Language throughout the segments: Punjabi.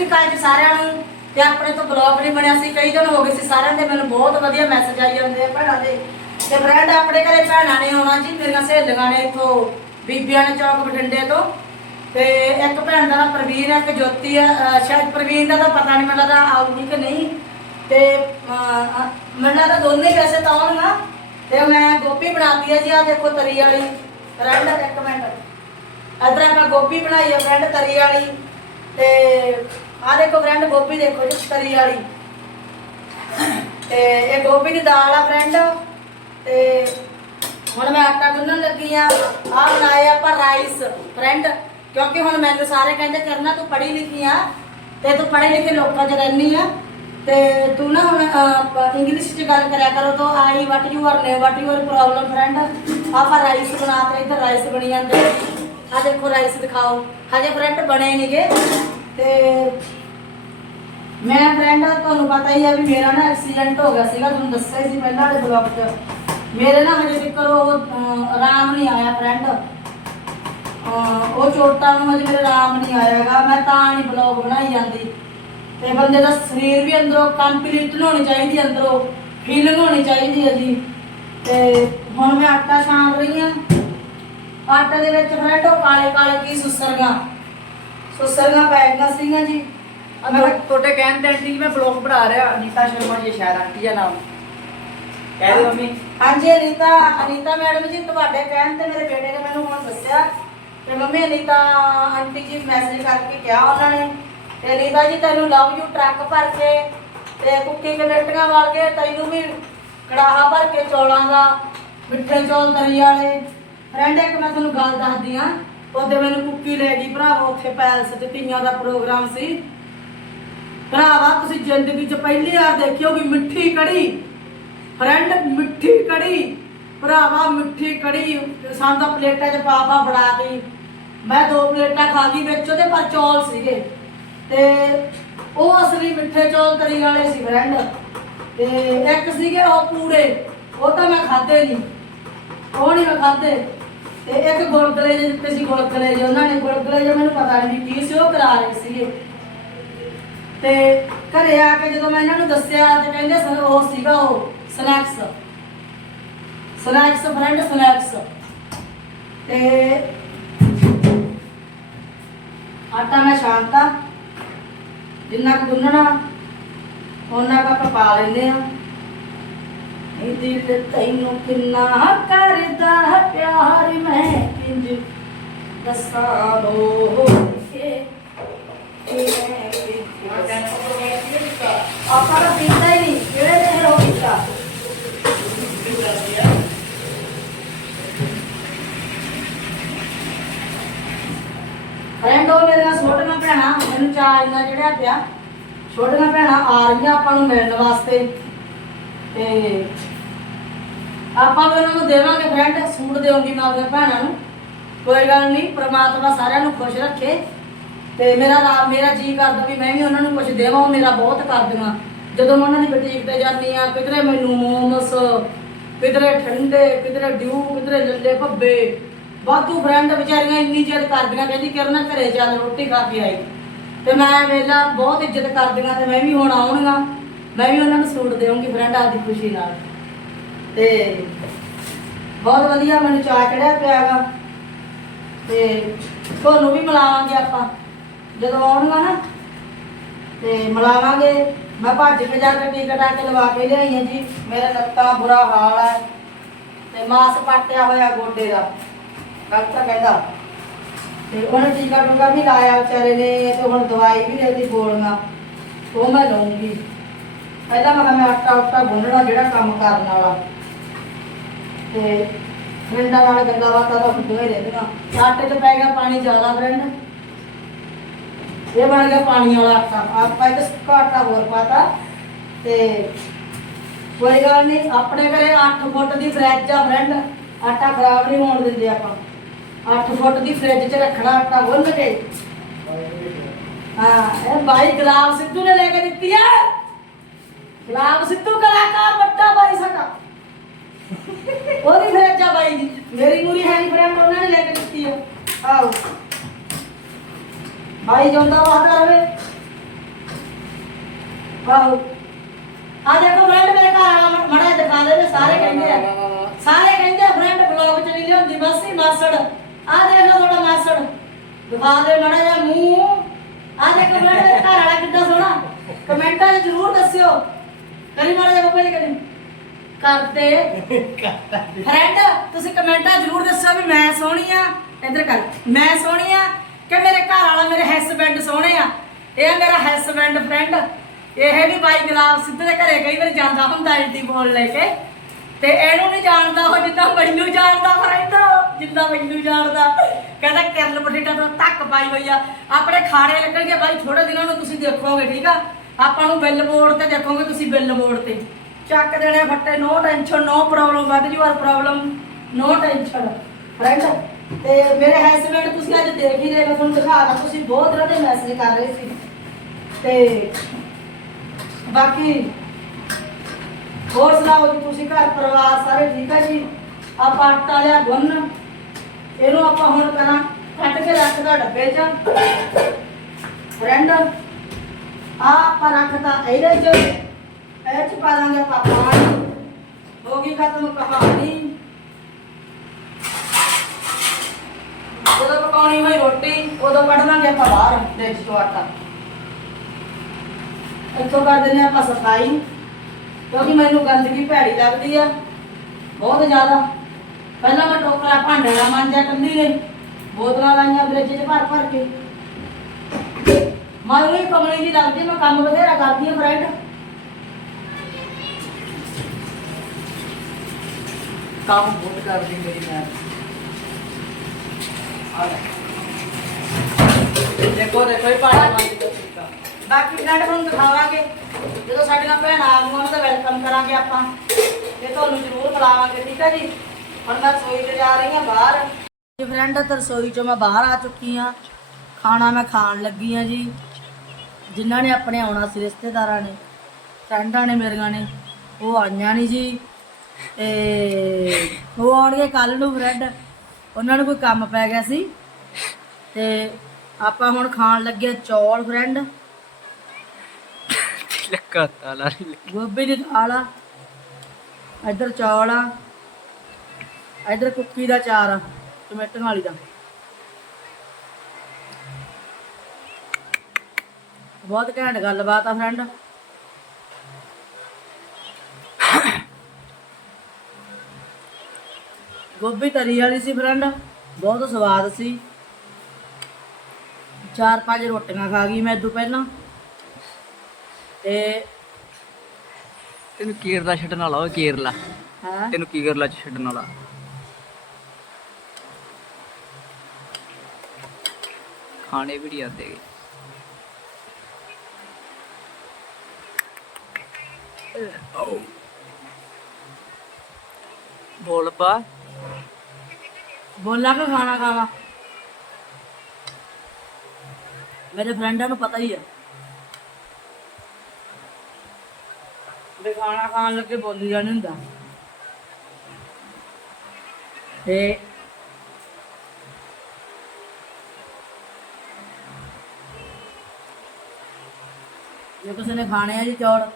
ਸ੍ਰੀ ਅਕਾਲ ਜੀ ਸਾਰਿਆਂ ਨੂੰ? ਤੇ ਆਪਣੇ ਤੋਂ ਬਲੌਗ ਨਹੀਂ ਬਣਿਆ ਸੀ। ਕਈ ਦਿਨ ਹੋ ਗਏ ਸੀ ਸਾਰਿਆਂ ਦੇ। ਮੈਨੂੰ ਬਹੁਤ ਵਧੀਆ ਮੈਸੇਜ ਆਈ ਜਾਂਦੇ ਆ ਭੈਣਾਂ ਦੇ। ਤੇ ਫਰੈਂਡ ਆਪਣੇ ਘਰੇ ਭੈਣਾਂ ਨੇ ਆਉਣਾ ਜੀ, ਮੇਰੀਆਂ ਸਹੇਲੀਆਂ ਨੇ ਇੱਥੋਂ, ਬੀਬੀਆਂ ਨੇ ਚੌਕ ਬਠਿੰਡੇ ਤੋਂ। ਤੇ ਇੱਕ ਭੈਣ ਦਾ ਨਾਮ ਪ੍ਰਵੀਨ ਹੈ, ਇੱਕ ਜੋਤੀ ਹੈ। ਸ਼ਾਇਦ ਪ੍ਰਵੀਨ ਦਾ ਤਾਂ ਪਤਾ ਨਹੀਂ, ਮੈਨੂੰ ਲੱਗਦਾ ਆਊਗੀ ਕਿ ਨਹੀਂ। ਤੇ ਮੈਨੂੰ ਲੱਗਦਾ ਦੋਨੇ ਹੀ ਵੈਸੇ ਤਾਂ ਆਉਣਗਾ ਤੇ ਮੈਂ ਗੋਭੀ ਬਣਾਤੀ ਹੈ ਜੀ ਆ ਦੇਖੋ ਤਰੀ ਵਾਲੀ। ਫਰੈਂਡ ਇੱਕ ਮਿੰਟ। ਆਪਾਂ ਗੋਭੀ ਬਣਾਈ ਹੈ ਫਰੈਂਡ ਤਰੀ ਵਾਲੀ। ਤੇ ਆਹ ਦੇਖੋ ਫਰੈਂਡ ਗੋਭੀ ਦੇਖੋ ਜੀ, ਤਰੀ ਵਾਲੀ। ਤੇ ਇਹ ਗੋਭੀ ਦੀ ਦਾਲ ਆ ਫਰੈਂਡ ਤੇ ਹੁਣ ਮੈਂ ਆਟਾ ਗੁੰਨਣ ਲੱਗੀ ਆ। ਆ ਬਣਾਏ ਆਪਾਂ ਰਾਈਸ ਫਰੈਂਡ ਕਿਉਂਕਿ ਹੁਣ ਮੈਨੂੰ ਸਾਰੇ ਕਹਿੰਦੇ, ਕਰਨਾ, ਤੂੰ ਪੜ੍ਹੀ ਲਿਖੀ ਆ। ਤੇ ਤੂੰ ਪੜ੍ਹੇ ਲਿਖੇ ਲੋਕਾਂ 'ਚ ਰਹਿਨੀ ਆ। ਤੇ ਤੂੰ ਨਾ ਹੁਣ ਇੰਗਲਿਸ਼ 'ਚ ਗੱਲ ਕਰਿਆ ਕਰੋ ਤਾਂ। ਆਈ ਵਟ ਯੂ ਆਰ ਨੇ ਵਟ ਯੂ ਪ੍ਰੋਬਲਮ ਫਰੈਂਡ ਆਪਾਂ ਰਾਈਸ ਬਣਾਤੇ ਇੱਧਰ ਰਾਈਸ ਬਣੀ ਜਾਂਦੇ ਆ। ਦੇਖੋ ਰਾਈਸ ਦਿਖਾਓ। ਹਜੇ ਫਰੈਂਡ ਬਣੇ ਨਹੀਂਗੇ ਤੇ ਮੈਂ ਫਰੈਂਡ ਤੁਹਾਨੂੰ ਪਤਾ ਹੀ ਆ ਵੀ ਮੇਰਾ ਨਾ ਐਕਸੀਡੈਂਟ ਹੋ ਗਿਆ ਸੀਗਾ, ਤੁਹਾਨੂੰ ਦੱਸਿਆ ਸੀ ਪਹਿਲਾਂ ਵਾਲੇ ਬਲੌਗ 'ਚ। ਮੇਰੇ ਨਾ ਹਜੇ ਤੱਕ ਉਹ ਆਰਾਮ ਨਹੀਂ ਆਇਆ ਫਰੈਂਡ ਉਹ ਚੋਟਾਂ ਨੂੰ ਹਜੇ ਮੇਰੇ ਆਰਾਮ ਨਹੀਂ ਆਇਆਗਾ ਮੈਂ ਤਾਂ ਨਹੀਂ ਬਲੌਗ ਬਣਾਈ ਜਾਂਦੀ। ਤੇ ਬੰਦੇ ਦਾ ਸਰੀਰ ਵੀ ਅੰਦਰੋਂ ਕੰਪਲੀਟ ਹੋਣੀ ਚਾਹੀਦੀ, ਅੰਦਰੋਂ ਫੀਲਿੰਗ ਹੋਣੀ ਚਾਹੀਦੀ ਹੈ ਜੀ ਤੇ ਹੁਣ ਮੈਂ ਆਟਾ ਛਾਣ ਰਹੀ ਹਾਂ। ਆਟੇ ਦੇ ਵਿੱਚ ਫਰੈਂਡ ਉਹ ਕਾਲੇ ਕਾਲੇ ਕੀ ਸੁਸਰਗਾ ਸੁਸਰਗਾ ਪੈ ਗਈਆਂ ਸੀਗੀਆਂ ਜੀ। ਮੈਂ ਤੁਹਾਡੇ ਕਹਿਣ ਤੇ ਜੀ ਮੈਂ ਬਲੌਗ ਬਣਾ ਰਿਹਾ ਅਨੀਤਾ ਸ਼ਰਮਾ ਜੀ ਸ਼ਾਇਦ ਆਂਟੀ ਦਾ ਨਾਮ। ਕਹਿ ਦਿਓ ਮੰਮੀ। ਹਾਂਜੀ ਅਨੀਤਾ ਅਨੀਤਾ ਮੈਡਮ ਜੀ ਤੁਹਾਡੇ ਕਹਿਣ ਤੇ ਮੇਰੇ ਬੇਟੇ ਨੇ ਮੈਨੂੰ ਹੁਣ ਦੱਸਿਆ ਤੇ mummy Anita aunty ji message ਕਰਕੇ ਕਿਹਾ ਉਹਨਾਂ ਨੇ ਤੇ ਅਨੀਤਾ ਜੀ ਤੈਨੂੰ ਲਵ ਯੂ ਟਰੱਕ ਭਰ ਕੇ ਤੇ ਕੁੱਕੀ ਕਮੇਟੀਆਂ ਵਾਲ ਕੇ ਤੈਨੂੰ ਵੀ ਕੜਾਹਾ ਭਰ ਕੇ ਚੌਲਾਂ ਦਾ ਮਿੱਠੇ ਚੌਲ ਤਰੀ ਵਾਲੇ। ਫਰੈਂਡ ਇੱਕ ਮੈਂ ਤੁਹਾਨੂੰ ਗੱਲ ਦੱਸਦੀ ਆ। ਉਹਦੇ ਮੈਨੂੰ ਕੁੱਕੀ ਲੈ ਗਈ ਭਰਾਵਾ ਉੱਥੇ ਪੈਲਸ ਤੇ ਤੀਆਂ ਦਾ ਪ੍ਰੋਗਰਾਮ ਸੀ। ਭਰਾਵਾ, ਤੁਸੀਂ ਜ਼ਿੰਦਗੀ 'ਚ ਪਹਿਲੀ ਵਾਰ ਦੇਖੀ ਕਿ ਮਿੱਠੀ ਕੜੀ, ਫਰੈਂਡ, ਮਿੱਠੀ ਕੜੀ। ਭਰਾਵਾ, ਮਿੱਠੀ ਕੜੀ, ਸਾਨੂੰ ਤਾਂ ਪਲੇਟਾਂ 'ਚ ਪਾ ਪਾ ਫੜਾ ਗਈ ਮੈਂ ਦੋ ਪਲੇਟਾਂ ਖਾ ਗਈ, ਵਿੱਚ ਉਹਦੇ ਪਰ ਚੌਲ ਸੀਗੇ। ਤੇ ਉਹ ਅਸਲੀ ਮਿੱਠੇ ਚੌਲ ਤਰੀ ਵਾਲੇ ਸੀ, ਫਰੈਂਡ। ਤੇ ਇੱਕ ਸੀਗੇ ਉਹ ਪੂੜੇ, ਉਹ ਤਾਂ ਮੈਂ ਖਾਦੇ ਨਹੀਂ ਉਹ ਨਹੀਂ ਮੈਂ ਖਾਦੇ ਤੇ ਇੱਕ ਗੁਲਗੁਲੇ ਜਿਹੇ ਦਿੱਤੇ ਸੀ ਗੁਲਗੁਲੇ ਜਿਹੇ ਉਹਨਾਂ ਨੇ ਗੁਲਗੁਲੇ ਜਿਹੇ ਮੈਨੂੰ ਪਤਾ ਨਹੀਂ ਕੀ ਸੀ, ਉਹ ਕਰਾ ਰਹੇ ਸੀਗੇ। ਤੇ ਘਰੇ ਆ ਕੇ ਜਦੋਂ ਮੈਂ ਇਹਨਾਂ ਨੂੰ ਦੱਸਿਆ ਤੇ ਕਹਿੰਦੇ ਸਰ ਉਹ ਸੀਗਾ ਉਹ ਸਨੈਕਸ ਸਨੈਕਸ ਫਰੈਂਡ ਸਨੈਕਸ ਤੇ ਆਟਾ ਮੈਂ ਸ਼ਾਂਤਾ ਜਿੰਨਾ ਕੁ ਗੁੰਨਣਾ ਉਹਨਾਂ ਕੁ ਆਪਾਂ ਪਾ ਲੈਂਦੇ ਆ ਦਿਲ ਤੈਨੂੰ ਕਿੰਨਾ ਕਰਦਾ ਪਿਆਰ ਮੈਂ ਕਿੰਜ ਦੱਸਾਂ ਲੋ ਕੇ ਆਪਾਂ ਤਾਂ ਪੀਂਦਾ ਹੀ ਨਹੀਂ ਕਿਹੜੇ ਦੇ ਹੋ ਪੀਤਾ ਫਰੈਂਡ ਉਹ ਮੇਰੇ ਨਾਲ ਛੋਟੀਆਂ ਭੈਣਾਂ ਮੈਨੂੰ ਚਾਹ ਇੰਨਾ ਜਿਹੜਾ ਪਿਆ ਛੋਟੀਆਂ ਭੈਣਾਂ ਆ ਰਹੀਆਂ ਆਪਾਂ ਨੂੰ ਮਿਲਣ ਵਾਸਤੇ ਤੇ ਆਪਾਂ ਵੀ ਉਹਨਾਂ ਨੂੰ ਦੇਵਾਂਗੇ ਫਰੈਂਡ ਸੂਟ ਦੇਵਾਂਗੀ ਮੈਂ ਆਪਣੀਆਂ ਭੈਣਾਂ ਨੂੰ। ਕੋਈ ਗੱਲ ਨਹੀਂ, ਪ੍ਰਮਾਤਮਾ ਸਾਰਿਆਂ ਨੂੰ ਖੁਸ਼ ਰੱਖੇ। ਤੇ ਮੇਰਾ ਰਾ- ਮੇਰਾ ਜੀ ਕਰਦਾ ਵੀ ਮੈਂ ਵੀ ਉਹਨਾਂ ਨੂੰ ਕੁਝ ਦੇਵਾਂ, ਉਹ ਮੇਰਾ ਬਹੁਤ ਕਰਦੀਆਂ ਜਦੋਂ ਮੈਂ ਉਹਨਾਂ ਦੀ ਬੁਟੀਕ ਤੇ ਜਾਂਦੀ ਆ ਕਿਧਰੇ ਮੈਨੂੰ ਮੋਮਸ, ਕਿਧਰੇ ਠੰਡੇ, ਕਿਧਰੇ ਡਿਊ, ਕਿਧਰੇ ਲੱਲੇ ਭੱਬੇ, ਵਾਧੂ ਫਰੈਂਡ ਵਿਚਾਰੀਆਂ ਇੰਨੀ ਜਿੱਦ ਕਰਦੀਆਂ, ਕਹਿੰਦੀ ਕਿਰਨ ਘਰੇ ਚੱਲ ਰੋਟੀ ਖਾ ਕੇ ਆਈ। ਤੇ ਮੈਂ ਵੇਲਾ ਬਹੁਤ ਇੱਜ਼ਤ ਕਰਦੀਆਂ ਤੇ ਮੈਂ ਵੀ ਹੁਣ ਆਉਣਗਾ ਮੈਂ ਵੀ ਉਹਨਾਂ ਨੂੰ ਸੂਟ ਦੇਵਾਂਗੀ ਫਰੈਂਡ ਆਪਦੀ ਖੁਸ਼ੀ ਨਾਲ। ਤੇ ਬਹੁਤ ਵਧੀਆ ਮੈਨੂੰ ਚਾਅ ਚੜਿਆ ਪਿਆਗਾ ਤੇ ਤੁਹਾਨੂੰ ਵੀ ਮਿਲਾਵਾਂਗੇ ਆਪਾਂ। ਜਦੋਂ ਆਉਣਗਾ ਨਾ, ਤੇ ਮਿਲਾਵਾਂਗੇ। ਮੈਂ ਭੱਜ ਕੇ ਜਾ ਕੇ ਟਿਕਟ ਆ ਕੇ ਲਵਾ ਕੇ ਲਿਆਈ ਹਾਂ ਜੀ। ਮੇਰੇ ਲੱਤਾਂ ਬੁਰਾ ਹਾਲ ਹੈ। ਤੇ ਮਾਸ ਪਾਟਿਆ ਹੋਇਆ ਗੋਡੇ ਦਾ। ਡਾਕਟਰ ਕਹਿੰਦਾ। ਤੇ ਉਹਨੇ ਟੀਕਾ ਟੁਕਾ ਵੀ ਲਾਇਆ ਵਿਚਾਰੇ ਨੇ, ਤੇ ਹੁਣ ਦਵਾਈ ਵੀ ਦੇ ਦਿੱਤੀ ਗੋਲੀਆਂ। ਉਹ ਮੈਂ ਲਵਾਂਗੀ ਪਹਿਲਾਂ ਮੈਂ ਕਿਹਾ ਮੈਂ ਆਟਾ ਉਟਾ ਗੁੰਨਣਾ ਜਿਹੜਾ ਕੰਮ ਕਰਨ ਵਾਲਾ। ਤੇ ਫਰੈਂਡਾਂ ਨਾਲ ਗੱਲਾਂ ਬਾਤਾਂ ਤਾਂ ਹੁੰਦੀਆਂ ਹੀ ਰਹਿੰਦੀਆਂ ਆਟੇ 'ਚ ਪੈ ਗਿਆ ਪਾਣੀ ਜ਼ਿਆਦਾ ਫਰੈਂਡ ਇਹ ਬਣ ਗਿਆ ਪਾਣੀ ਵਾਲਾ ਆਟਾ। ਆਪਾਂ ਇੱਕ ਸੁੱਕਾ ਆਟਾ ਹੋਰ ਪਾਤਾ। ਤੇ ਕੋਈ ਗੱਲ ਨਹੀਂ ਆਪਣੇ ਘਰੇ 8 ਫੁੱਟ ਦੀ ਫਰਿੱਜ ਆ ਫਰੈਂਡ ਆਟਾ ਖਰਾਬ ਨਹੀਂ ਹੋਣ ਦਿੰਦੇ ਆਪਾਂ। 8 ਫੁੱਟ ਦੀ ਫਰਿੱਜ 'ਚ ਰੱਖਣਾ ਆਟਾ ਗੁੰਨ ਕੇ। ਹਾਂ ਇਹ ਬਾਈ ਗੁਲਾਬ ਸਿੱਧੂ ਨੇ ਲੈ ਕੇ ਦਿੱਤੀ ਆ। ਗੁਲਾਬ ਸਿੱਧੂ ਕਲਾਕਾਰ ਵੱਡਾ ਬਾਈ ਸਾਡਾ। ਉਹਦੀ ਫਰਿੱਜ ਬਾਈ ਦੀ ਮੇਰੀ ਮੂਰੀ ਹੈ ਨਹੀਂ ਫਰੈਂਡ ਉਹਨਾਂ ਨੇ ਲੈ ਕੇ ਦਿੱਤੀ ਆ। ਆਓ ਭਾਈ ਜਾਂਦਾ ਵਾਦਾ ਰਵੇ। ਆਹੋ। ਆ ਦੇਖੋ ਫਰੈਂਡ ਮੇਰੇ ਘਰ ਵਾਲਾ ਮੜਾ ਦਿਖਾ ਦੇ ਸਾਰੇ ਕਹਿੰਦੇ ਆ। ਸਾਰੇ ਕਹਿੰਦੇ ਫਰੈਂਡ ਬਲੌਗ ਚ ਨਹੀਂ ਲਿਆਉਂਦੀ, ਮਾਸੀ ਮਾਸੜ। ਆ ਦੇਖ ਲਓ ਤੁਹਾਡਾ ਮਾਸੜ। ਦਿਖਾ ਦੇ ਮੜਾ ਜਿਹਾ ਮੂੰਹ। ਆ ਦੇਖੋ ਫਰੈਂਡ ਮੇਰੇ ਘਰ ਵਾਲਾ ਕਿੱਦਾਂ ਸੋਹਣਾ। ਕਮੈਂਟਾਂ 'ਚ ਜ਼ਰੂਰ ਦੱਸਿਓ। ਕਰੀ ਮੜਾ ਜਿਹਾ ਬੱਬੇ ਜੀ ਕਰੀ। ਕਰਦੇ। ਫਰੈਂਡ ਤੁਸੀਂ ਕਮੈਂਟਾਂ ਜ਼ਰੂਰ ਦੱਸੋ ਵੀ ਮੈਂ ਸੋਹਣੀ ਆ। ਇੱਧਰ ਕਰ। ਮੈਂ ਸੋਹਣੀ ਆ ਕਿ ਮੇਰੇ ਘਰ ਵਾਲਾ ਮੇਰੇ ਹਸਬੈਂਡ ਸੋਹਣੇ ਆ? ਇਹ ਆ ਮੇਰਾ ਹਸਬੈਂਡ ਫਰੈਂਡ ਇਹ ਵੀ ਬਾਈ ਗੁਲਾਬ ਸਿੱਧੂ ਦੇ ਘਰੇ ਕਈ ਵਾਰ ਜਾਂਦਾ ਹੁੰਦਾ ਐਲਟੀ ਬੋਲ ਲੈ ਕੇ। ਤੇ ਇਹਨੂੰ ਨਹੀਂ ਜਾਣਦਾ ਉਹ ਜਿੱਦਾਂ ਮੈਨੂੰ ਜਾਣਦਾ ਫਰੈਂਡ ਜਿੱਦਾਂ ਮੈਨੂੰ ਜਾਣਦਾ। ਕਹਿੰਦਾ ਕਿਰਨ ਬਠਿੰਡਾ ਤੋਂ ਤੱਕ ਪਾਈ ਹੋਈ ਆ। ਆਪਣੇ ਖਾੜੇ ਲੱਗਣਗੇ ਬਾਈ ਥੋੜੇ ਦਿਨਾਂ ਨੂੰ ਤੁਸੀਂ ਦੇਖੋਗੇ ਠੀਕ ਆ? ਆਪਾਂ ਨੂੰ ਬਿੱਲ ਬੋਰਡ ਤੇ ਦੇਖੋਗੇ ਤੁਸੀਂ ਬਿੱਲ ਬੋਰਡ ਤੇ। ਚੱਕ ਦੇਣੇ ਫੱਟੇ ਨੋ ਟੈਨਸ਼ਨ ਨੋ ਪ੍ਰੋਬਲਮ ਵੱਧ you are problem no tension friend ਤੇ ਮੇਰੇ ਹਸਬੰਡ ਤੁਸੀਂ ਅੱਜ ਦੇਖ ਹੀ ਰਹੇ ਹੋ ਤੁਹਾਨੂੰ ਦਿਖਾਣਾ ਤੁਸੀਂ ਬਹੁਤ ਤਰ੍ਹਾਂ ਦੇ ਮੈਸੇਜ ਕਰ ਰਹੇ ਸੀ। ਤੇ ਬਾਕੀ ਹੋਰ ਸੁਣਾਓ ਜੀ, ਤੁਸੀਂ ਘਰ ਪਰਿਵਾਰ ਸਾਰੇ ਠੀਕ ਹੈ ਜੀ? ਆਪਾਂ ਆਟਾ ਲਿਆ ਗੁੰਨ, ਇਹਨੂੰ ਆਪਾਂ ਹੁਣ ਕਰਾਂ, ਕੱਟ ਕੇ ਰੱਖਦਾ ਡੱਬੇ 'ਚ। ਫਰੈਂਡ ਆ ਆਪਾਂ ਰੱਖਦਾ ਇਹਦੇ 'ਚ। ਇਹ 'ਚ ਪਾ ਦਾਂਗੇ ਆਪਾਂ ਹੋ ਗਈ ਖਤਮ ਕਹਾਣੀ। ਜਦੋਂ ਪਕਾਉਣੀ ਹੋਈ ਰੋਟੀ, ਉਦੋਂ ਕੱਢ ਲਾਂਗੇ ਆਪਾਂ ਬਾਹਰ। ਦੇਖ ਚੋਂ ਆਟਾ। ਇੱਥੋਂ ਕਰ ਦਿੰਦੇ ਆਪਾਂ ਸਫ਼ਾਈ। ਕਿਉਂਕਿ ਮੈਨੂੰ ਗੰਦਗੀ ਭੈੜੀ ਲੱਗਦੀ ਆ। ਬਹੁਤ ਜ਼ਿਆਦਾ। ਪਹਿਲਾਂ ਮੈਂ ਟੋਕਰਾ ਭਾਂਡੇ ਦਾ ਮਾਂਜਿਆ ਕੰਦੀ ਨੇ। ਬੋਤਲਾਂ ਲਾਈਆਂ, ਫ੍ਰਿਜ 'ਚ ਭਰ ਭਰ ਕੇ। ਮੈਨੂੰ ਹੀ ਕਮਲੀ ਜੀ ਲੱਗਦੀ ਮੈਂ ਕੰਮ ਬਥੇਰਾ ਕਰਦੀ ਆ, ਫਰੈਂਡ। ਕੰਮ ਬਹੁਤ ਕਰਦੀ ਮੇਰੀ ਮੈਂ ਆ ਲੈ। ਦੇਖੋ ਦੇਖੋ, ਇਹ ਪਾਣੀ ਮਾਰੀ ਦਾ ਤਰੀਕਾ। ਬਾਕੀ ਫਰੈਂਡ, ਤੁਹਾਨੂੰ ਦਿਖਾਵਾਂਗੇ। ਜਦੋਂ ਸਾਡੀਆਂ ਭੈਣਾਂ ਆਗੂਆਂ ਉਹਨਾਂ ਦਾ ਵੈਲਕਮ ਕਰਾਂਗੇ ਆਪਾਂ। ਤੇ ਤੁਹਾਨੂੰ ਜ਼ਰੂਰ ਮਿਲਾਵਾਂਗੇ ਠੀਕ ਹੈ ਜੀ? ਹੁਣ ਮੈਂ ਰਸੋਈ ਤੇ ਜਾ ਰਹੀ ਹਾਂ ਬਾਹਰ। ਜੀ ਫਰੈਂਡ ਰਸੋਈ 'ਚੋਂ ਮੈਂ ਬਾਹਰ ਆ ਚੁੱਕੀ ਹਾਂ। ਖਾਣਾ ਮੈਂ ਖਾਣ ਲੱਗੀ ਹਾਂ ਜੀ। ਜਿਨ੍ਹਾਂ ਨੇ ਆਪਣੇ ਆਉਣਾ ਸੀ ਰਿਸ਼ਤੇਦਾਰਾਂ ਨੇ ਫਰੈਂਡਾਂ ਨੇ ਮੇਰੀਆਂ ਨੇ ਉਹ ਆਈਆਂ ਨਹੀਂ ਜੀ। ਤੇ ਉਹ ਆਉਣਗੇ ਕੱਲ ਨੂੰ ਫਰੈਂਡ ਉਹਨਾਂ ਨੂੰ ਕੋਈ ਕੰਮ ਪੈ ਗਿਆ ਸੀ। ਤੇ ਆਪਾਂ ਹੁਣ ਖਾਣ ਲੱਗੇ ਚੌਲ ਫਰੈਂਡ ਲੱਕਾ ਤਾਲਾ ਗੋਭੀ ਦੀ ਦਾਲ ਆ ਇੱਧਰ ਚੌਲ ਆ ਇੱਧਰ ਕੁੱਕੀ ਦਾ ਚਾਰ ਆ ਟਮਾਟਰ ਵਾਲੀ ਦਾ। ਬਹੁਤ ਘੈਂਟ ਗੱਲਬਾਤ ਆ ਫਰੈਂਡ ਗੋਭੀ ਤਰੀ ਵਾਲੀ ਸੀ ਫਰੈਂਡ ਬਹੁਤ ਸਵਾਦ ਸੀ। ਚਾਰ ਪੰਜ ਰੋਟੀਆਂ ਖਾ ਗਈ ਮੈਂ ਇਦੋਂ ਪਹਿਲਾਂ। ਤੇ ਤੈਨੂੰ ਕੇਰਲਾ ਛੱਡਣ ਵਾਲਾ ਉਹ ਕੇਰਲਾ। ਹਾਂ? ਤੈਨੂੰ ਕੀ ਕੇਰਲਾ ਚ ਛੱਡਣ ਵਾਲਾ। ਖਾਣੇ ਵੀ ਨਹੀਂ ਆਉਂਦੇ। ਬੋਲ ਪਾ। ਬੋਲਾ ਕਿ ਖਾਣਾ ਖਾਵਾ? ਮੇਰੇ ਫਰੈਂਡਾਂ ਨੂੰ ਪਤਾ ਹੀ ਆ। ਵੀ ਖਾਣਾ ਖਾਣ ਲੱਗੇ ਬੋਲੀ ਜਾਣੀ ਹੁੰਦਾ। ਤੇ ਜੇ ਕਿਸੇ ਨੇ ਖਾਣੇ ਆ ਜੀ ਚੌਲ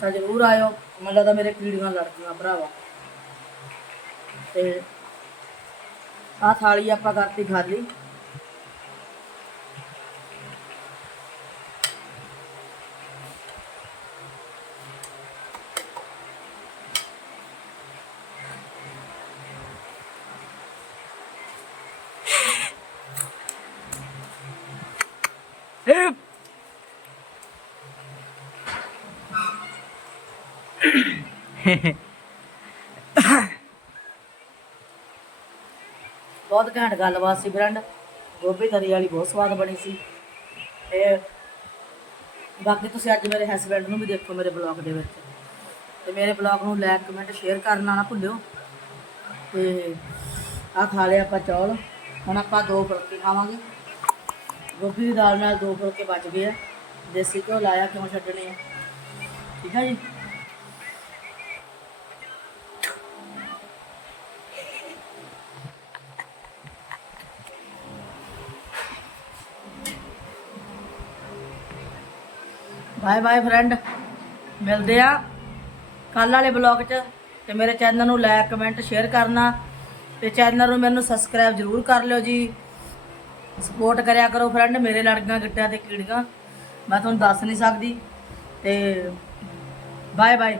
ਤਾਂ ਜ਼ਰੂਰ ਆਇਓ। ਮੈਨੂੰ ਲੱਗਦਾ ਮੇਰੇ ਕੀੜੀਆਂ ਲੜ ਭਰਾਵਾ। ਤੇ ਆ ਥਾਲੀ ਆਪਾਂ ਕਰਤੀ ਖਾਲੀ। ਬਹੁਤ ਘੈਂਟ ਗੱਲਬਾਤ ਸੀ ਫਰੈਂਡ। ਗੋਭੀ ਤਰੀ ਵਾਲੀ ਬਹੁਤ ਸਵਾਦ ਬਣੀ ਸੀ। ਤੇ ਬਾਕੀ ਤੁਸੀਂ ਅੱਜ ਮੇਰੇ ਹਸਬੰਡ ਨੂੰ ਵੀ ਦੇਖੋ ਮੇਰੇ ਬਲੌਗ ਦੇ ਵਿੱਚ। ਤੇ ਮੇਰੇ ਬਲੌਗ ਨੂੰ ਲਾਈਕ ਕਮੈਂਟ ਸ਼ੇਅਰ ਕਰਨਾ ਨਾ ਭੁੱਲਿਓ। ਤੇ ਆ ਖਾ ਲਿਆ ਆਪਾਂ ਚੌਲ। ਹੁਣ ਆਪਾਂ ਦੋ ਫੁਲਕੇ ਖਾਵਾਂਗੇ। ਗੋਭੀ ਦੀ ਦਾਲ ਨਾਲ ਦੋ ਫੁਲਕੇ ਬਚ ਗਏ ਆ। ਦੇਸੀ ਘਿਓ ਲਾਇਆ ਕਿਉਂ ਛੱਡਣੇ ਆ। ਠੀਕ ਆ ਜੀ? ਬਾਏ ਬਾਏ ਫਰੈਂਡ ਮਿਲਦੇ ਆ ਕੱਲ ਵਾਲੇ ਬਲੌਗ 'ਚ ਤੇ ਮੇਰੇ ਚੈਨਲ ਨੂੰ ਲਾਈਕ ਕਮੈਂਟ ਸ਼ੇਅਰ ਕਰਨਾ ਤੇ ਚੈਨਲ ਨੂੰ ਮੈਨੂੰ ਸਬਸਕ੍ਰਾਈਬ ਜ਼ਰੂਰ ਕਰ ਲਿਓ ਜੀ। ਸਪੋਰਟ ਕਰਿਆ ਕਰੋ ਫਰੈਂਡ ਮੇਰੇ ਲੜਕੀਆਂ, ਗਿੱਟਿਆਂ ਤੇ ਕੀੜੀਆਂ। ਮੈਂ ਤੁਹਾਨੂੰ ਦੱਸ ਨਹੀਂ ਸਕਦੀ ਤੇ ਬਾਏ ਬਾਏ